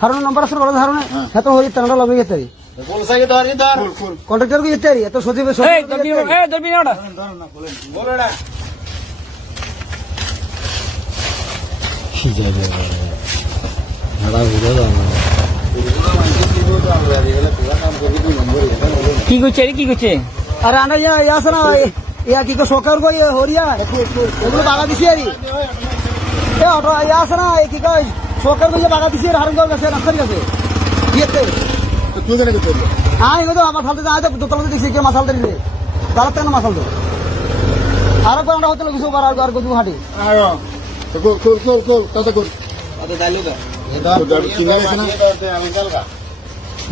হারুন নম্বর আছে কলেজ হারুন এত হই তানটা লবে গেছে কন্ট্রাক্টর কে যেতে এত সচিব কি করছে কি করছে? আরে আনা ইয়া আছে না ইয়া কি সরকার কই হরিয়া এগুলো বাগা দিছি আরি এ অটো ইয়া আছে না কি কই সরকার কই বাগা দিছি হারুন কাছে রাস্তার কাছে ইয়েতে তো তুই কেন করছিস? হ্যাঁ এগুলো আমার ফালতে যায় তো দোতলাতে দেখছি কে মাসাল দিলে তার থেকে মাসাল তো আর একবার আমরা হোটেলে কিছু বার আর গজু হাঁটি আয়ো তো কর কত কর আরে দাইলো গা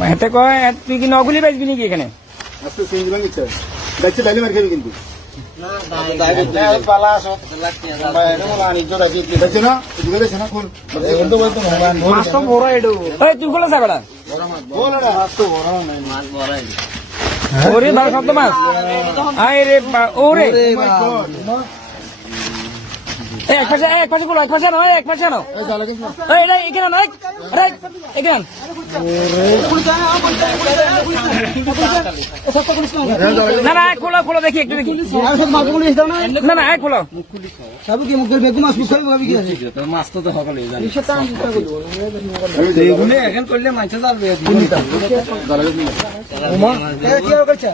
হেতে কয় তুই কি নগুলি বেচবি নাকি এখানে? আজকে সিঙ্গি ভাঙি ইচ্ছা দেখছি ডাইলে মার খাবি কিন্তু দেখছে না এদিকে দেখছে না কোন মাছ তো বড় এডু ওই তুই কোলা সাগড়া ওরে ভালো শব্দ মাছ আয় রে ওরে এক পাশে কোলা এক পাশে আনো এখানে নয় এখানে না খোলা দেখি একটু দেখি না খোলা সাবু কি মুখের বেগু মাছ মুখে ভাবি কি আছে মাছ তো হবে এগুনে এখন করলে মাছ যাবে ওমা এ কি করছে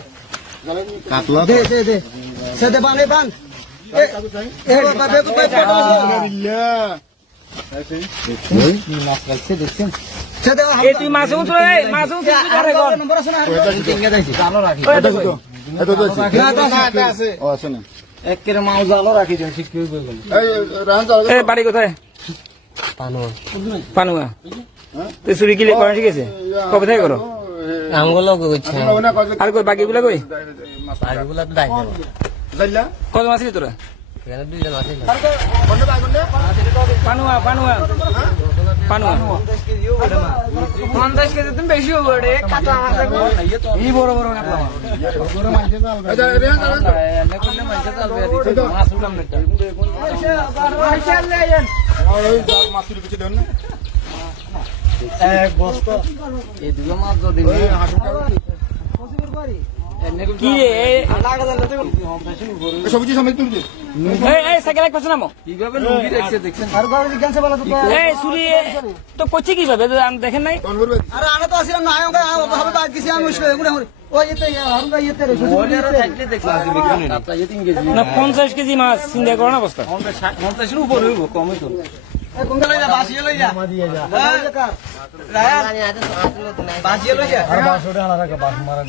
কাতলা দে সে দে বান এ বেগু পাই পড়ো মাছ কাটছে দেখছেন এই তুই মাছ ধরে কর নম্বর আছে না টিঙ্গা দাইছি জালো রাখি আছে ও আছে না একের মাছ জালো রাখি দেন ঠিক কি বল এই রান চাল এই বাড়ি কোথায়? পানুয়া তুই চুরি কিলে করা ঠিক আছে কবে থেকে করো আমগুলো কইছে আর কই বাকিগুলা কই বাকিগুলো তো দাই যাইলা কত মাছ ছিল তোরা? এখানে দুইজন আছে পানুয়া 50 কেজি তুমি বেশি হবে রে কাটা মাছ দেখো এই বড় কাটা মাছ আচ্ছা রেহান চাল এনে করলে মাছ চালবে মাছ উঠাম না ওই জাল মাছের পিছে দেন না এক বস্তা এই দুটো মাছ যদি কি রে সবজি সমেত তুলছে এই সাইকেল এক পাশে নামো কিভাবে লুঙ্গি দেখছে দেখছেন আর গাড়ি জিজ্ঞাসা বলা তো এই চুরি তো করছে কিভাবে দেখেন নাই? কোন করবে আরে আনা তো আসিলাম না আয়ঙ্গা ভাবে বাদ দিছি আমি মুশকিল এগুলো ওই এতে হারুন ভাই এতে থাকলে দেখলাম যে বিক্রি নেই আপনার 3 কেজি না 50 কেজি মাছ চিন্তা করেন অবস্থা 50 এর উপরে হইব কমই তো কোন গাড়ি যা বাসিয়ে লই যা দিয়ে যা রায়ান বাসিয়ে লই যা আর 500 টাকা লাগা বাস মারা